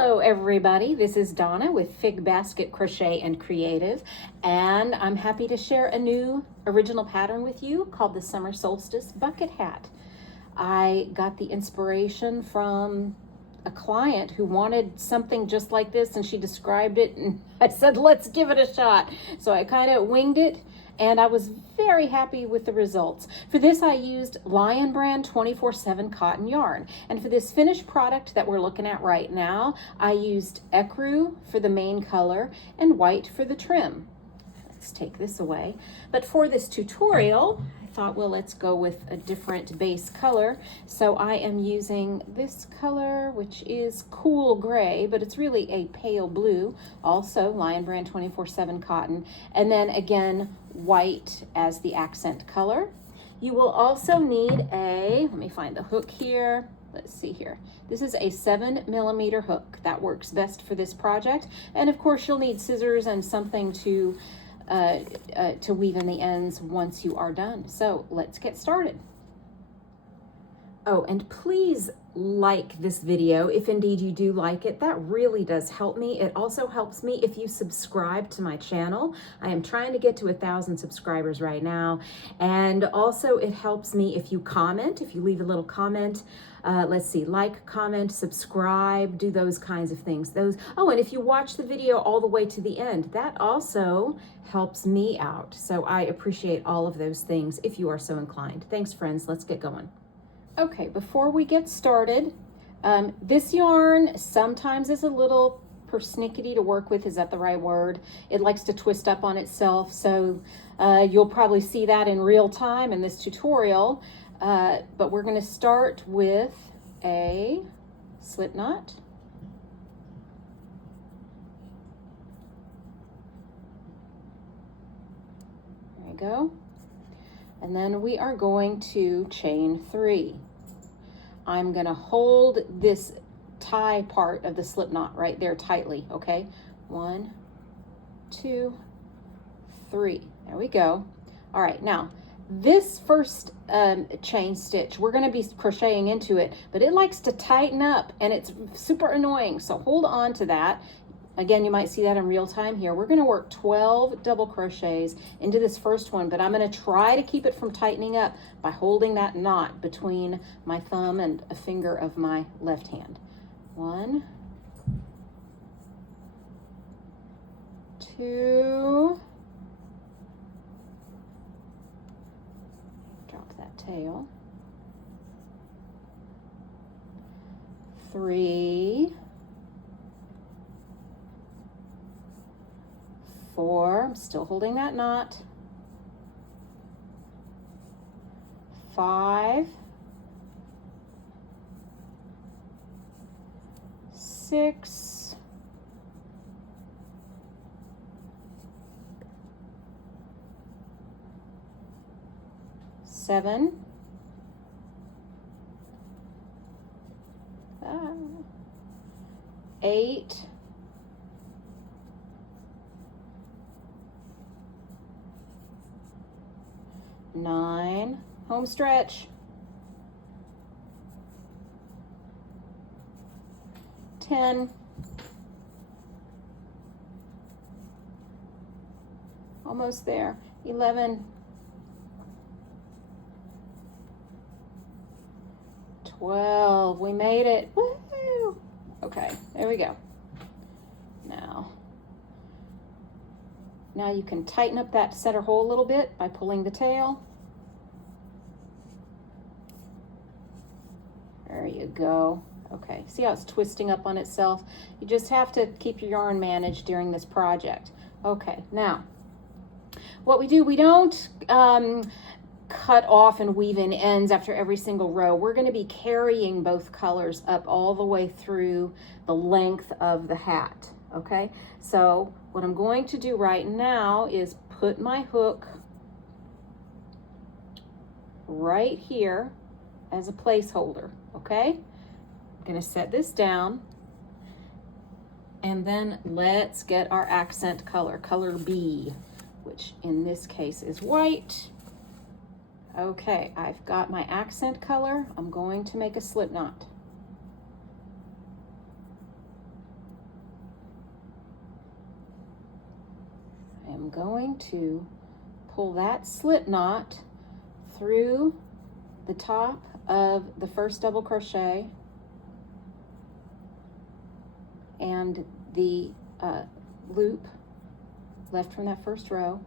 Hello everybody, this is Donna with Fig Basket Crochet and Creative, and I'm happy to share a new original pattern with you called the Summer Solstice Bucket Hat. I got the inspiration from a client who wanted something just like this, and she described it and I said, let's give it a shot. So I kind of winged it and I was very happy with the results. For this, I used Lion Brand 24/7 cotton yarn. And for this finished product that we're looking at right now, I used ecru for the main color and white for the trim. Let's take this away. But for this tutorial, I thought, well, let's go with a different base color. So I am using this color, which is cool gray, but it's really a pale blue. Also Lion Brand 24/7 cotton. And then again, white as the accent color. You will also need let me find the hook here. Let's see here. This is a 7mm hook. That works best for this project. And of course you'll need scissors and something to weave in the ends once you are done. So let's get started. Oh, and please like this video if indeed you do like it. That really does help me. It also helps me if you subscribe to my channel. I am trying to get to 1,000 subscribers right now. And also it helps me if you comment, if you leave a little comment. Let's see, like, comment, subscribe, do those kinds of things. Oh, and if you watch the video all the way to the end, that also helps me out. So I appreciate all of those things if you are so inclined. Thanks, friends. Let's get going. Okay, before we get started, this yarn sometimes is a little persnickety to work with. Is that the right word? It likes to twist up on itself. So you'll probably see that in real time in this tutorial. But we're going to start with a slip knot. There you go. And then we are going to chain 3. I'm going to hold this tie part of the slip knot right there tightly, okay? 1, 2, 3. There we go. All right, now this first chain stitch, we're going to be crocheting into it, but it likes to tighten up and it's super annoying. So hold on to that. Again, you might see that in real time here. We're going to work 12 double crochets into this first one, but I'm going to try to keep it from tightening up by holding that knot between my thumb and a finger of my left hand. 1, 2, drop that tail, 3, 4, I'm still holding that knot, 5, 6, 7, 8, 9, home stretch, 10, almost there, 11, 12, we made it, woohoo! Okay, there we go. Now you can tighten up that center hole a little bit by pulling the tail. There you go. Okay, see how it's twisting up on itself? You just have to keep your yarn managed during this project. Okay, now, what we do, we don't cut off and weave in ends after every single row. We're going to be carrying both colors up all the way through the length of the hat, okay? So what I'm going to do right now is put my hook right here as a placeholder, okay? I'm going to set this down, and then let's get our accent color, color B, which in this case is white. Okay, I've got my accent color. I'm going to make a slip knot. am going to pull that slip knot through the top of the first double crochet and the loop left from that first row.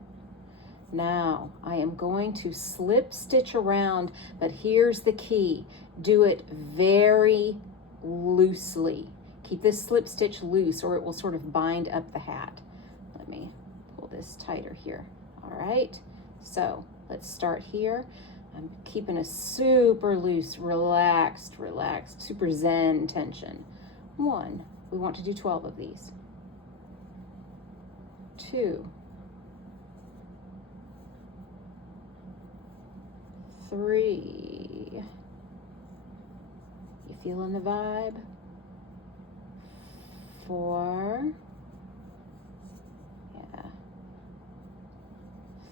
Now I am going to slip stitch around, but here's the key. Do it very loosely. Keep this slip stitch loose or it will sort of bind up the hat. Let me pull this tighter here. All right, so let's start here. I'm keeping a super loose, relaxed, super zen tension. 1, we want to do 12 of these. 2, 3, you feeling the vibe? 4, yeah,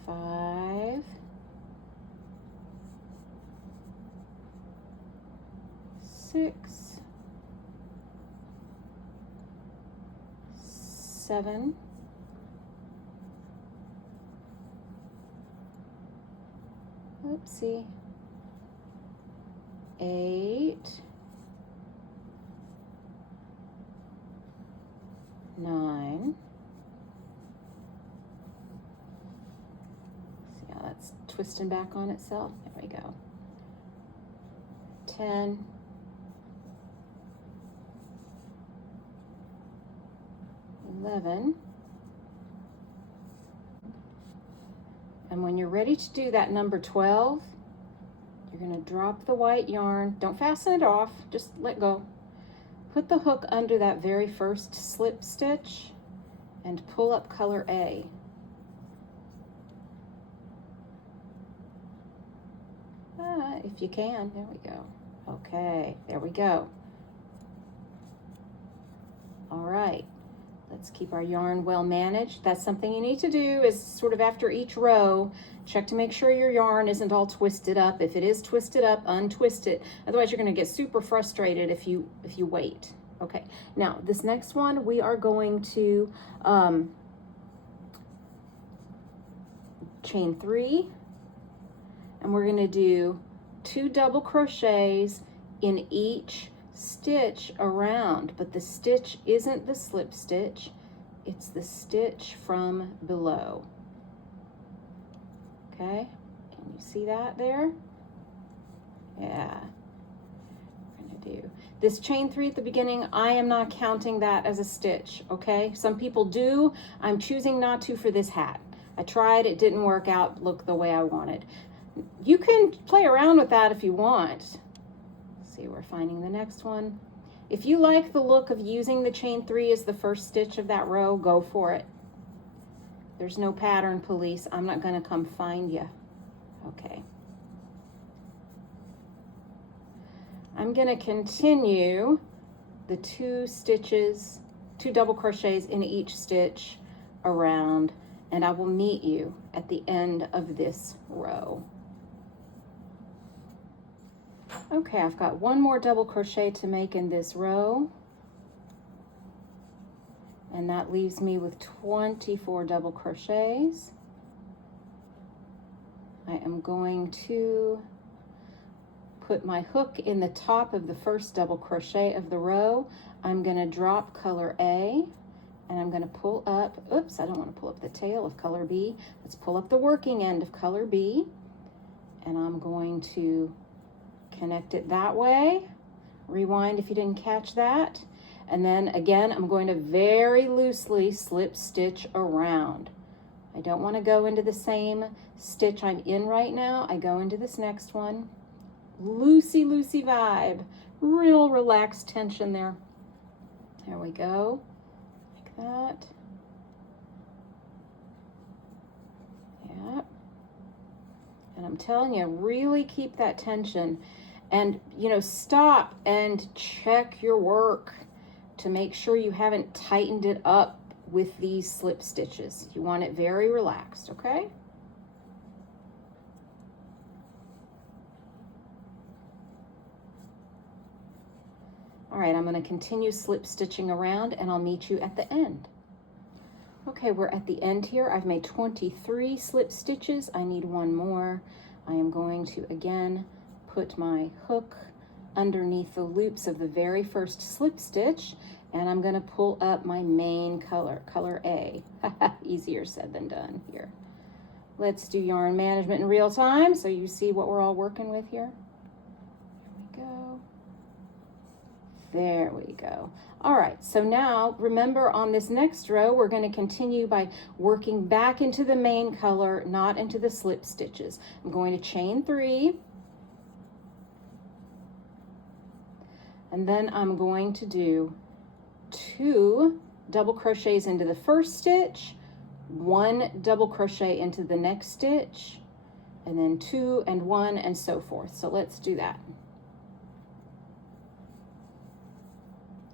5, 6, 7, 8, 9. See how that's twisting back on itself? There we go. 10, 11. And when you're ready to do that number 12, you're going to drop the white yarn. Don't fasten it off, just let go. Put the hook under that very first slip stitch and pull up color A. If you can, there we go. Okay, there we go. All right, let's keep our yarn well managed. That's something you need to do is sort of after each row, check to make sure your yarn isn't all twisted up. If it is twisted up, untwist it. Otherwise, you're going to get super frustrated if you wait. Okay, now this next one, we are going to chain 3, and we're going to do 2 double crochets in each stitch around, but the stitch isn't the slip stitch, it's the stitch from below. Okay, can you see that there? Yeah. We're gonna do this chain 3 at the beginning. I am not counting that as a stitch, okay? Some people do. I'm choosing not to for this hat. I tried, it didn't work out, look the way I wanted. You can play around with that if you want. See, we're finding the next one. If you like the look of using the chain 3 as the first stitch of that row, go for it. There's no pattern police. I'm not going to come find you. Okay. I'm going to continue the 2 stitches, 2 double crochets in each stitch around, and I will meet you at the end of this row. Okay, I've got 1 more double crochet to make in this row, and that leaves me with 24 double crochets. I am going to put my hook in the top of the first double crochet of the row. I'm going to drop color A, and I'm going to pull up, oops, I don't want to pull up the tail of color B. Let's pull up the working end of color B, and I'm going to connect it that way. Rewind if you didn't catch that. And then again, I'm going to very loosely slip stitch around. I don't want to go into the same stitch I'm in right now. I go into this next one. Loosey vibe. Real relaxed tension there. There we go. Like that. Yeah. And I'm telling you, really keep that tension. And, you know, stop and check your work to make sure you haven't tightened it up with these slip stitches. You want it very relaxed, okay? All right, I'm going to continue slip stitching around, and I'll meet you at the end. Okay, we're at the end here. I've made 23 slip stitches. I need one more. I am going to again put my hook underneath the loops of the very first slip stitch, and I'm going to pull up my main color, color A. Easier said than done here. Let's do yarn management in real time so you see what we're all working with here. Here we go. There we go. All right, so now remember on this next row, we're going to continue by working back into the main color, not into the slip stitches. I'm going to chain 3. And then I'm going to do 2 double crochets into the first stitch, 1 double crochet into the next stitch, and then 2 and 1 and so forth. So let's do that.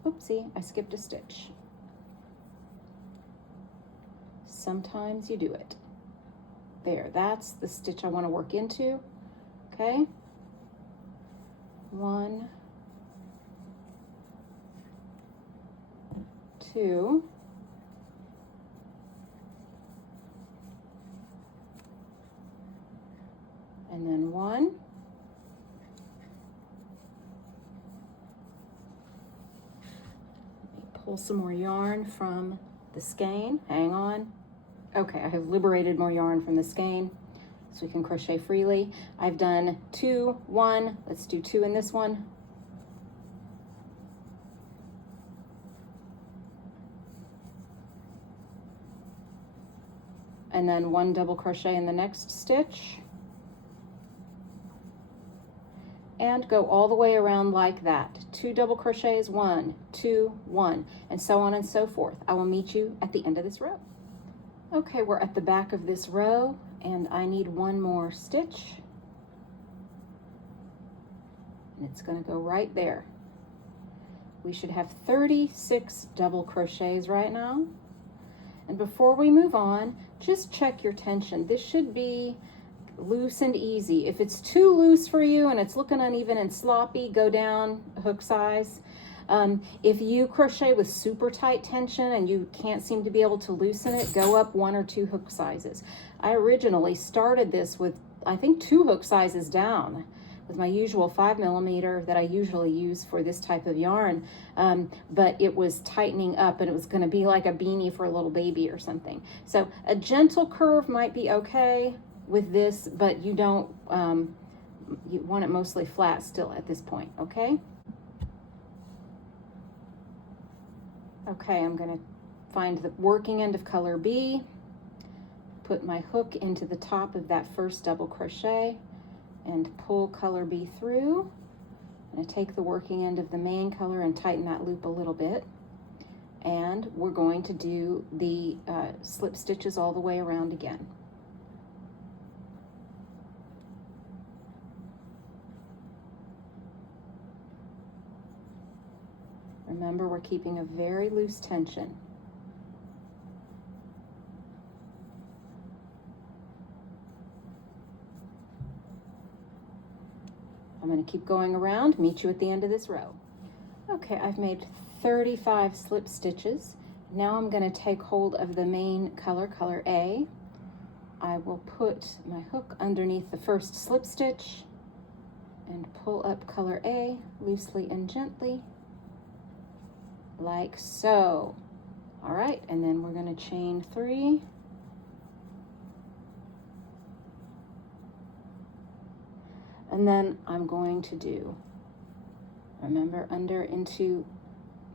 Oopsie, I skipped a stitch. Sometimes you do it. There, that's the stitch I want to work into. Okay. 1, 2, and then 1. Pull some more yarn from the skein. Hang on. Okay, I have liberated more yarn from the skein so we can crochet freely. I've done 2, 1. Let's do 2 in this one. And then 1 double crochet in the next stitch. And go all the way around like that. 2 double crochets, 1, 2, 1, and so on and so forth. I will meet you at the end of this row. Okay, we're at the back of this row, and I need 1 more stitch. And it's going to go right there. We should have 36 double crochets right now. And before we move on, just check your tension. This should be loose and easy. If it's too loose for you and it's looking uneven and sloppy, go down a hook size. If you crochet with super tight tension and you can't seem to be able to loosen it, go up 1 or 2 hook sizes. I originally started this with, I think, 2 hook sizes down with my usual 5mm that I usually use for this type of yarn, but it was tightening up and it was going to be like a beanie for a little baby or something. So a gentle curve might be okay with this, but you don't, you want it mostly flat still at this point, okay? Okay, I'm going to find the working end of color B, put my hook into the top of that first double crochet, and pull color B through. I'm going to take the working end of the main color and tighten that loop a little bit. And we're going to do the slip stitches all the way around again. Remember, we're keeping a very loose tension. I'm going to keep going around, meet you at the end of this row. Okay, I've made 35 slip stitches. Now I'm going to take hold of the main color, color A. I will put my hook underneath the first slip stitch and pull up color A loosely and gently, like so. All right, and then we're going to chain 3. And then I'm going to do, remember, under into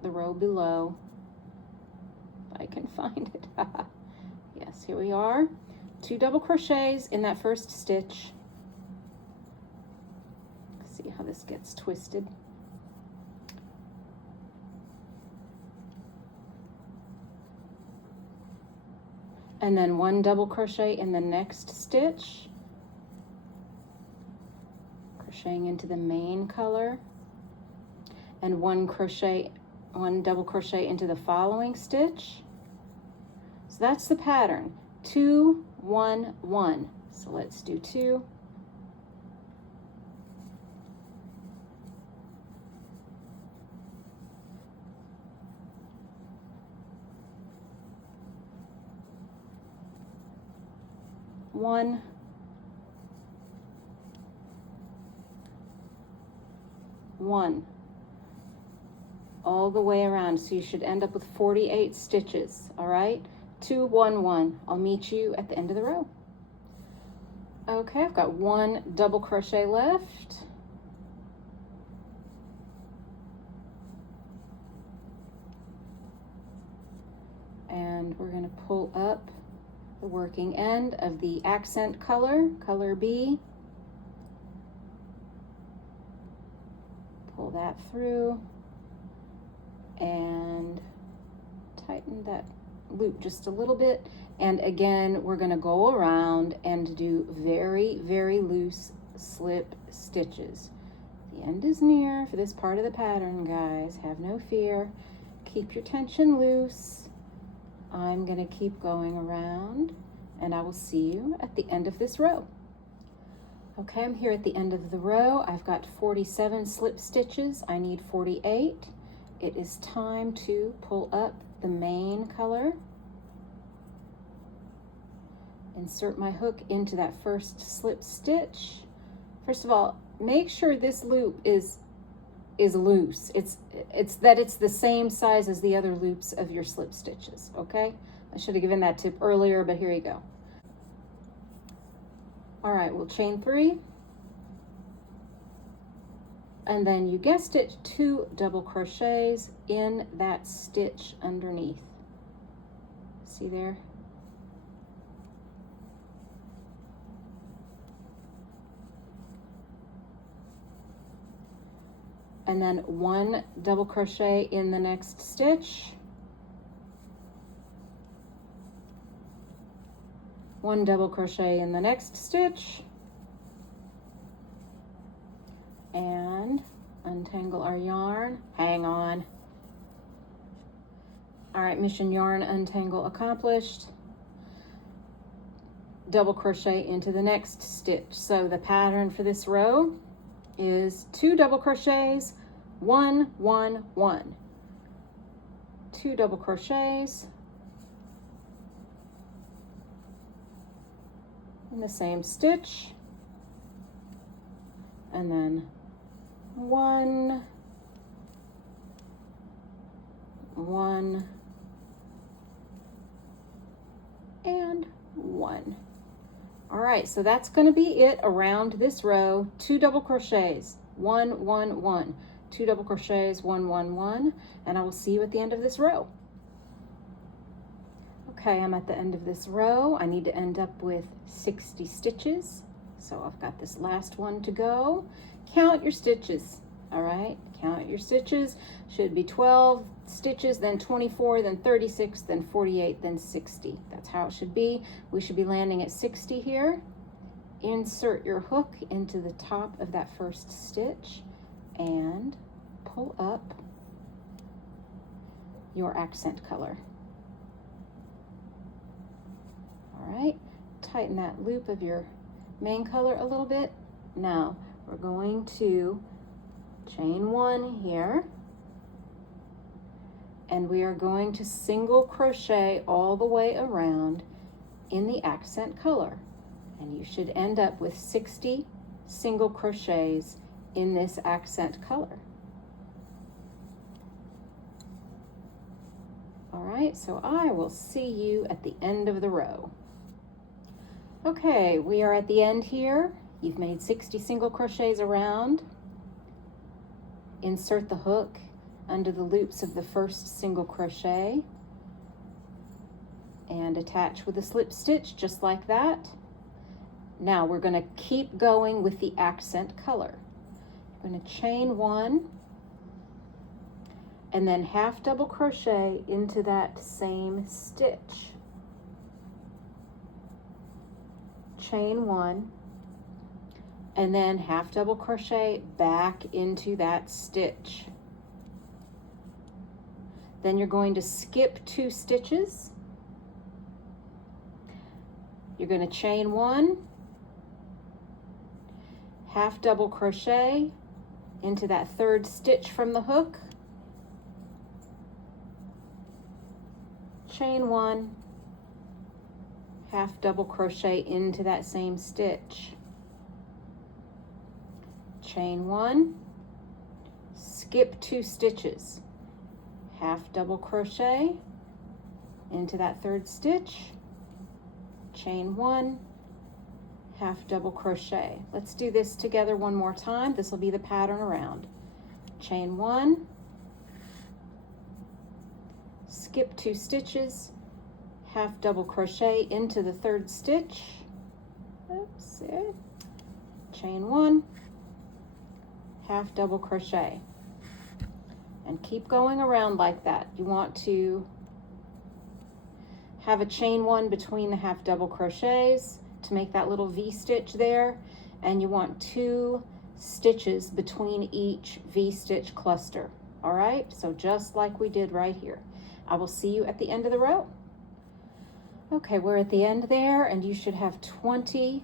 the row below, if I can find it. Yes, here we are. 2 double crochets in that first stitch. See how this gets twisted. And then 1 double crochet in the next stitch, crocheting into the main color, and 1 double crochet into the following stitch. So that's the pattern, 2, 1, 1. So let's do 2. 1, 1, all the way around. So you should end up with 48 stitches, all right? 2, 1, 1. I'll meet you at the end of the row. Okay, I've got 1 double crochet left. And we're going to pull up the working end of the accent color, color B. Pull that through and tighten that loop just a little bit. And again, we're going to go around and do very, very loose slip stitches. The end is near for this part of the pattern, guys. Have no fear. Keep your tension loose. I'm going to keep going around, and I will see you at the end of this row. Okay, I'm here at the end of the row. I've got 47 slip stitches. I need 48. It is time to pull up the main color. Insert my hook into that first slip stitch. First of all, make sure this loop is loose. It's the same size as the other loops of your slip stitches, okay? I should have given that tip earlier, but here you go. All right, we'll chain 3. And then you guessed it, 2 double crochets in that stitch underneath. See there? And then 1 double crochet in the next stitch, 1 double crochet in the next stitch, and untangle our yarn. Hang on. All right, mission yarn untangle accomplished. Double crochet into the next stitch. So the pattern for this row is 2 double crochets, 1, 1, 1. 2 double crochets in the same stitch, and then 1, 1, and 1. All right, so that's going to be it around this row. 2 double crochets, 1, 1, 1. 2 double crochets, 1, 1, 1, and I will see you at the end of this row. Okay, I'm at the end of this row. I need to end up with 60 stitches. So I've got this last one to go. Count your stitches, all right? Count your stitches. Should be 12 stitches, then 24, then 36, then 48, then 60. That's how it should be. We should be landing at 60 here. Insert your hook into the top of that first stitch and pull up your accent color. All right, tighten that loop of your main color a little bit. Now we're going to chain 1 here, and we are going to single crochet all the way around in the accent color, and you should end up with 60 single crochets in this accent color. All right, so I will see you at the end of the row. Okay, we are at the end here. You've made 60 single crochets around. Insert the hook under the loops of the first single crochet and attach with a slip stitch just like that. Now we're going to keep going with the accent color. I'm going to chain 1 and then half double crochet into that same stitch. Chain 1 and then half double crochet back into that stitch. Then you're going to skip 2 stitches. You're going to chain 1, half double crochet into that third stitch from the hook, chain 1, half double crochet into that same stitch, chain 1, skip 2 stitches, half double crochet into that 3rd stitch, chain 1, half double crochet. Let's do this together one more time. This will be the pattern around. Chain 1, skip 2 stitches, half double crochet into the 3rd stitch, oops, chain 1, half double crochet, and keep going around like that. You want to have a chain 1 between the half double crochets to make that little V-stitch there, and you want 2 stitches between each V-stitch cluster. All right, so just like we did right here. I will see you at the end of the row. Okay, we're at the end there, and you should have 20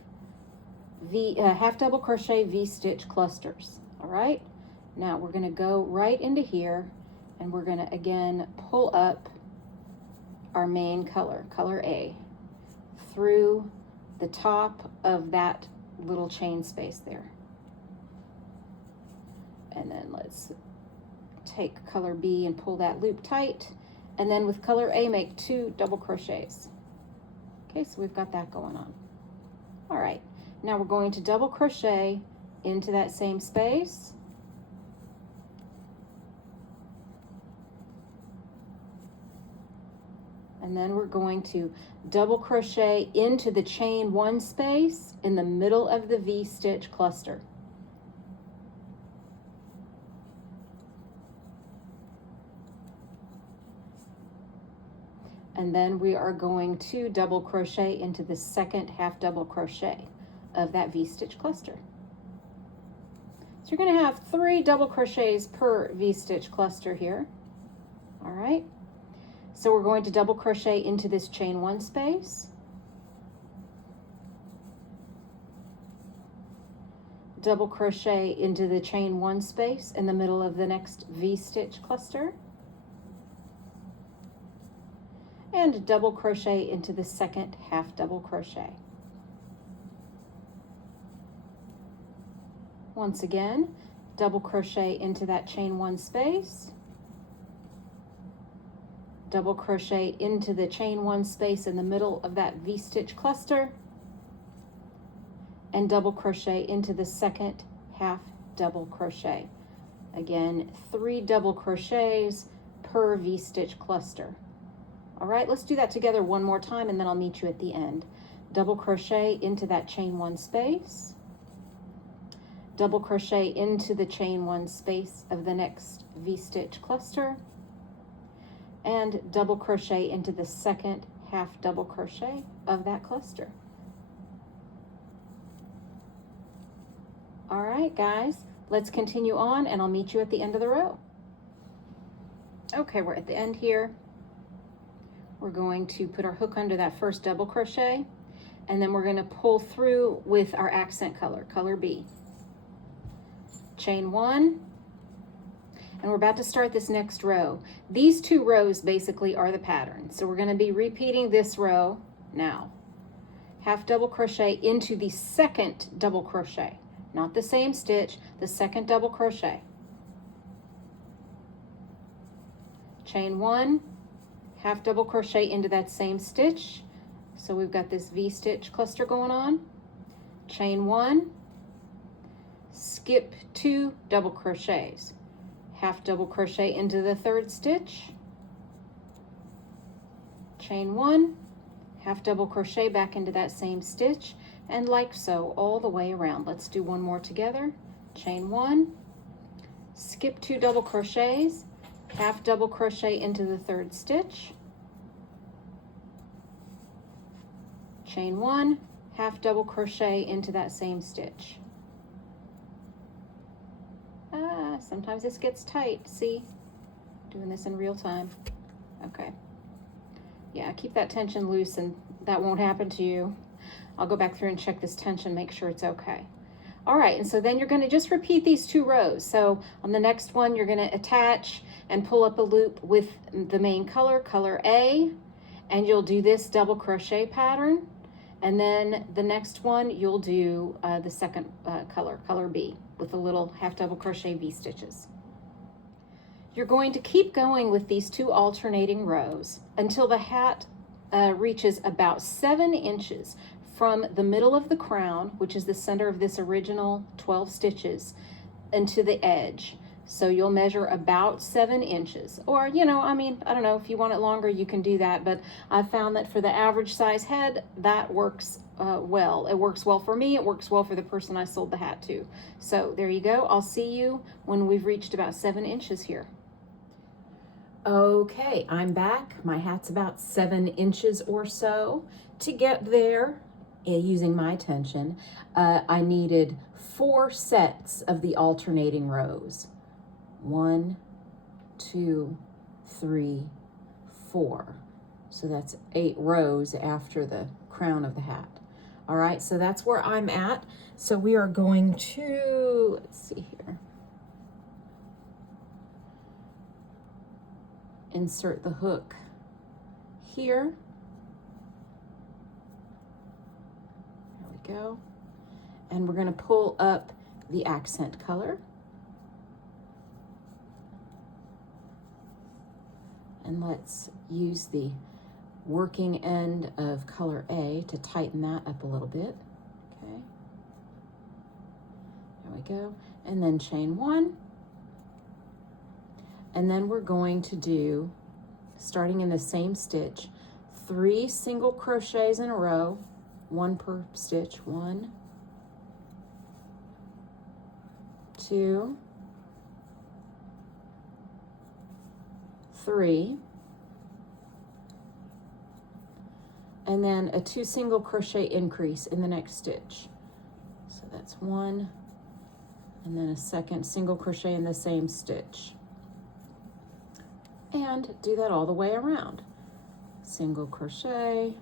half double crochet V-stitch clusters. All right, now we're going to go right into here, and we're going to again pull up our main color, color A, through the top of that little chain space there. And then let's take color B and pull that loop tight, and then with color A make 2 double crochets. Okay, so we've got that going on. All right, now we're going to double crochet into that same space, and then we're going to double crochet into the chain 1 space in the middle of the V-stitch cluster. And then we are going to double crochet into the 2nd half double crochet of that V-stitch cluster. So you're going to have 3 double crochets per V-stitch cluster here. All right. So we're going to double crochet into this chain 1 space, double crochet into the chain 1 space in the middle of the next V-stitch cluster, and double crochet into the 2nd half double crochet. Once again, double crochet into that chain 1 space, double crochet into the chain 1 space in the middle of that V-stitch cluster, and double crochet into the 2nd half double crochet. Again, 3 double crochets per V-stitch cluster. All right, let's do that together one more time, and then I'll meet you at the end. Double crochet into that chain 1 space, double crochet into the chain 1 space of the next V-stitch cluster, and double crochet into the 2nd half double crochet of that cluster. All right, guys, let's continue on, and I'll meet you at the end of the row. Okay, we're at the end here. We're going to put our hook under that first double crochet, and then we're going to pull through with our accent color, color B. Chain 1, and we're about to start this next row. These 2 rows basically are the pattern, so we're going to be repeating this row now. Half double crochet into the 2nd double crochet, not the same stitch, the 2nd double crochet. Chain 1, half double crochet into that same stitch, so we've got this V-stitch cluster going on. Chain 1, skip 2 double crochets, half double crochet into the 3rd stitch, chain 1, half double crochet back into that same stitch, and like so all the way around. Let's do one more together. Chain 1, skip 2 double crochets, half double crochet into the 3rd stitch, chain 1, half double crochet into that same stitch. Sometimes this gets tight, see? Doing this in real time. Okay. Yeah, keep that tension loose and that won't happen to you. I'll go back through and check this tension, make sure it's okay. All right, and so then you're gonna just repeat these 2 rows. So on the next one, you're gonna attach and pull up a loop with the main color, color A, and you'll do this double crochet pattern. And then the next one, you'll do the second color B, with the little half double crochet V-stitches. You're going to keep going with these 2 alternating rows until the hat reaches about 7 inches from the middle of the crown, which is the center of this original 12 stitches, into the edge. So you'll measure about 7 inches, or, you know, I mean, I don't know, if you want it longer, you can do that, but I found that for the average size head, that works well. It works well for me. It works well for the person I sold the hat to. So there you go. I'll see you when we've reached about 7 inches here. Okay, I'm back. My hat's about 7 inches or so. To get there, using my tension, I needed 4 sets of the alternating rows. 1, 2, 3, 4. So that's 8 rows after the crown of the hat. All right, so that's where I'm at. So we are going to, let's see here, insert the hook here. There we go. And we're going to pull up the accent color. And let's use the working end of color A to tighten that up a little bit. Okay. There we go. And then chain 1. And then we're going to do, starting in the same stitch, 3 single crochets in a row, 1 per stitch. 1, 2, 3, and then a 2 single crochet increase in the next stitch. So that's 1, and then a second single crochet in the same stitch. And do that all the way around. Single crochet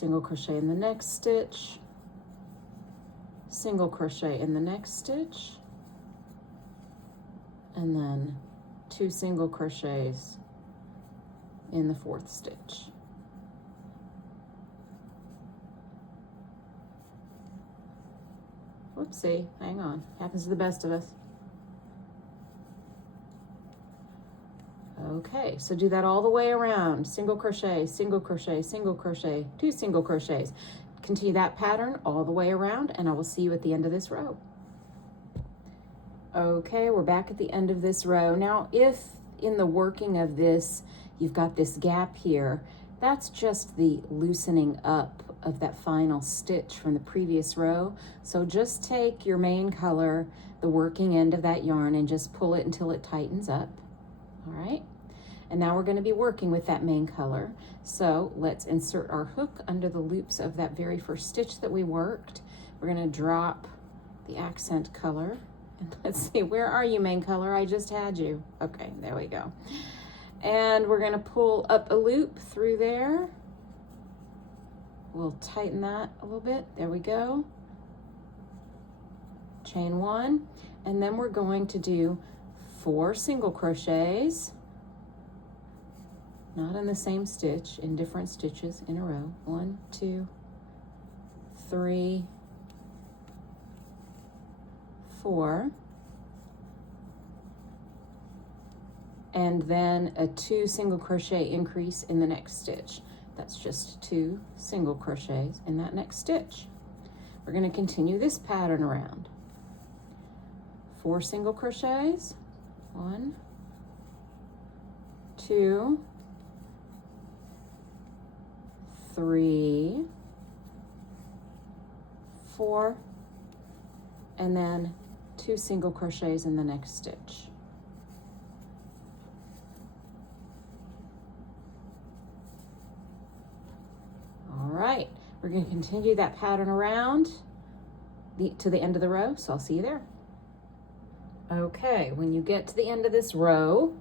in the next stitch, single crochet in the next stitch, and then 2 single crochets in the 4th stitch. Whoopsie, hang on, happens to the best of us. Okay, so do that all the way around. Single crochet, single crochet, single crochet, 2 single crochets. Continue that pattern all the way around, and I will see you at the end of this row. Okay, we're back at the end of this row. Now, if in the working of this, you've got this gap here, that's just the loosening up of that final stitch from the previous row. So just take your main color, the working end of that yarn, and just pull it until it tightens up. All right. And now we're going to be working with that main color. So let's insert our hook under the loops of that very first stitch that we worked. We're going to drop the accent color. And let's see, where are you, main color? I just had you. Okay, there we go. And we're going to pull up a loop through there. We'll tighten that a little bit. There we go. Chain 1. And then we're going to do 4 single crochets, not in the same stitch, in different stitches in a row. 1, 2, 3, 4, and then a 2 single crochet increase in the next stitch. That's just 2 single crochets in that next stitch. We're going to continue this pattern around. 4 single crochets, 1, 2, 3, 4, and then 2 single crochets in the next stitch. All right, we're going to continue that pattern around to the end of the row, so I'll see you there. Okay, when you get to the end of this row,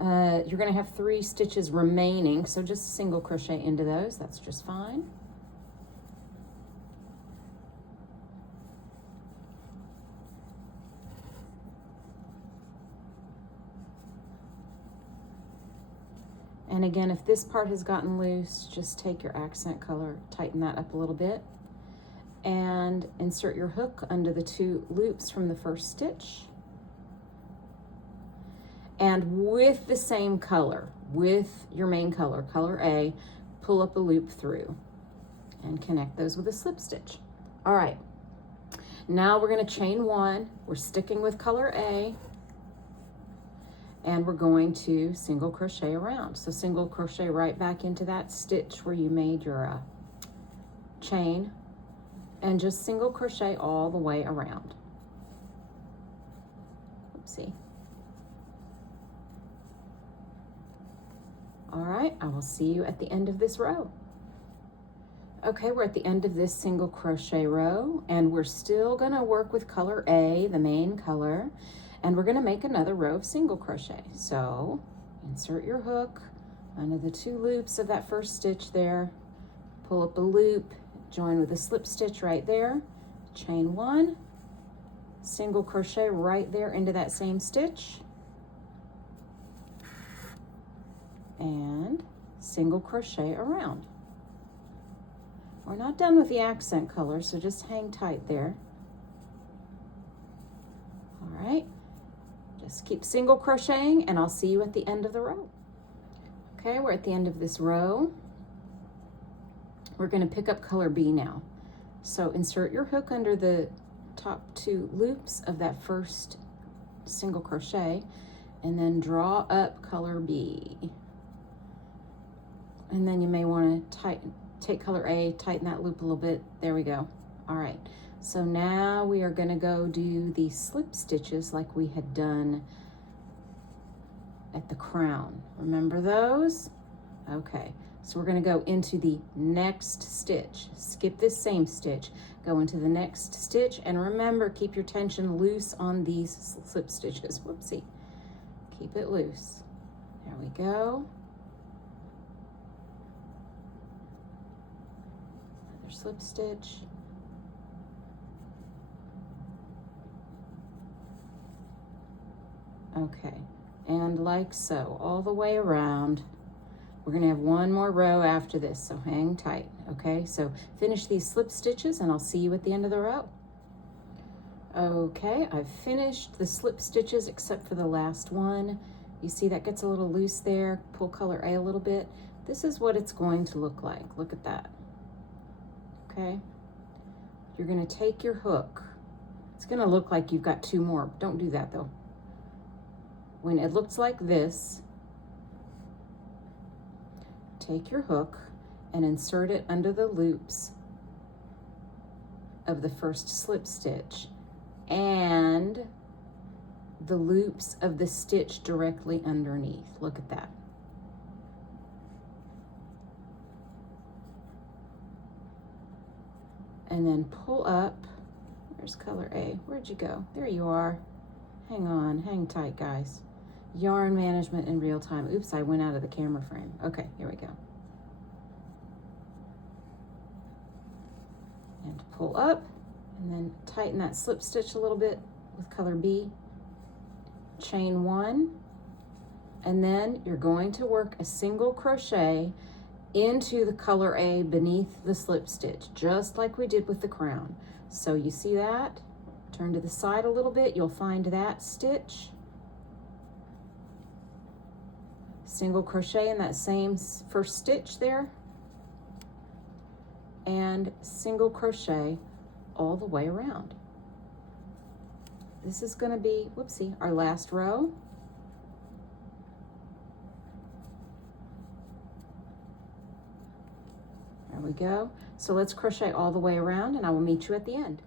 you're going to have 3 stitches remaining, so just single crochet into those. That's just fine. And again, if this part has gotten loose, just take your accent color, tighten that up a little bit, and insert your hook under the 2 loops from the first stitch. And with the same color, with your main color, color A, pull up a loop through and connect those with a slip stitch. All right, now we're gonna chain 1. We're sticking with color A, and we're going to single crochet around. So single crochet right back into that stitch where you made your chain, and just single crochet all the way around. Oopsie. All right, I will see you at the end of this row. Okay, we're at the end of this single crochet row, and we're still gonna work with color A, the main color, and we're gonna make another row of single crochet. So insert your hook under the 2 loops of that first stitch there, pull up a loop, join with a slip stitch right there, chain 1, single crochet right there into that same stitch, and single crochet around. We're not done with the accent color, so just hang tight there. All right, just keep single crocheting, and I'll see you at the end of the row. Okay, we're at the end of this row. We're going to pick up color B now. So insert your hook under the top 2 loops of that first single crochet, and then draw up color B. And then you may want to take color A, tighten that loop a little bit. There we go. All right, so now we are going to go do the slip stitches like we had done at the crown. Remember those? Okay, so we're going to go into the next stitch. Skip this same stitch, go into the next stitch, and remember, keep your tension loose on these slip stitches. Whoopsie. Keep it loose. There we go. Another slip stitch. Okay, and like so, all the way around. We're gonna have one more row after this, so hang tight, okay? So finish these slip stitches and I'll see you at the end of the row. Okay, I've finished the slip stitches except for the last one. You see that gets a little loose there. Pull color A a little bit. This is what it's going to look like. Look at that, okay? You're gonna take your hook. It's gonna look like you've got 2 more. Don't do that though. When it looks like this, take your hook and insert it under the loops of the first slip stitch and the loops of the stitch directly underneath. Look at that. And then pull up. There's color A. Where'd you go? There you are. Hang on, hang tight, guys. Yarn management in real time. Oops, I went out of the camera frame. Okay, here we go. And pull up, and then tighten that slip stitch a little bit with color B. Chain 1, and then you're going to work a single crochet into the color A beneath the slip stitch, just like we did with the crown. So you see that? Turn to the side a little bit, you'll find that stitch. Single crochet in that same first stitch there, and single crochet all the way around. This is going to be, whoopsie, our last row. There we go. So let's crochet all the way around and I will meet you at the end.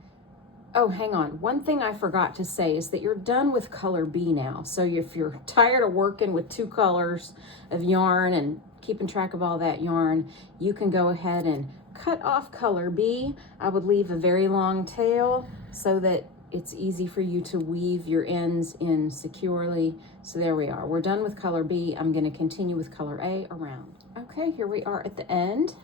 Oh, hang on. One thing I forgot to say is that you're done with color B now. So if you're tired of working with 2 colors of yarn and keeping track of all that yarn, you can go ahead and cut off color B. I would leave a very long tail so that it's easy for you to weave your ends in securely. So there we are. We're done with color B. I'm going to continue with color A around. Okay, here we are at the end.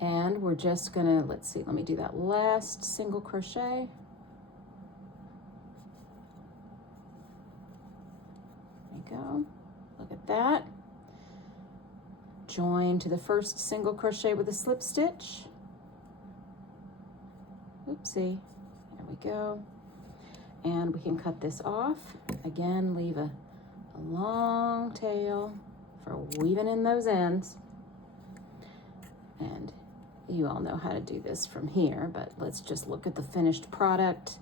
And we're just gonna, let's see, let me do that last single crochet. There you go, look at that. join to the first single crochet with a slip stitch. Oopsie, there we go. And we can cut this off. Again, leave a long tail for weaving in those ends. And you all know how to do this from here, but let's just look at the finished product.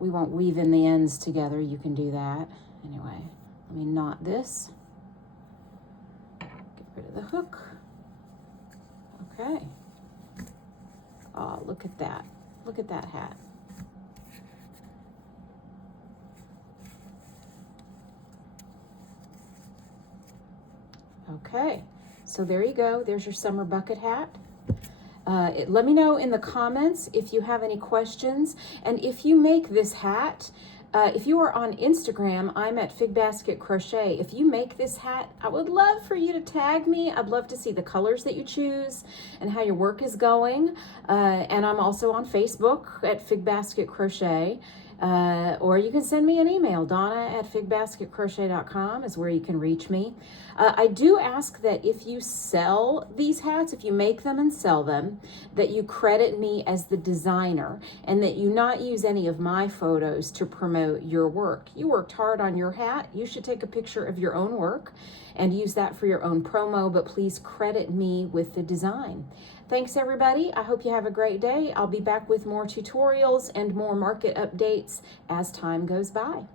We won't weave in the ends together. You can do that. Anyway, let me knot this. Get rid of the hook. Okay. Oh, look at that. Look at that hat. Okay, so there you go. There's your summer bucket hat. Let me know in the comments if you have any questions. And if you make this hat, if you are on Instagram, I'm at Fig Basket Crochet. If you make this hat, I would love for you to tag me. I'd love to see the colors that you choose and how your work is going. And I'm also on Facebook at Fig Basket Crochet. Or you can send me an email. Donna@figbasketcrochet.com is where you can reach me. I do ask that if you sell these hats, if you make them and sell them, that you credit me as the designer and that you not use any of my photos to promote your work. You worked hard on your hat. You should take a picture of your own work and use that for your own promo, but please credit me with the design. Thanks everybody. I hope you have a great day. I'll be back with more tutorials and more market updates as time goes by.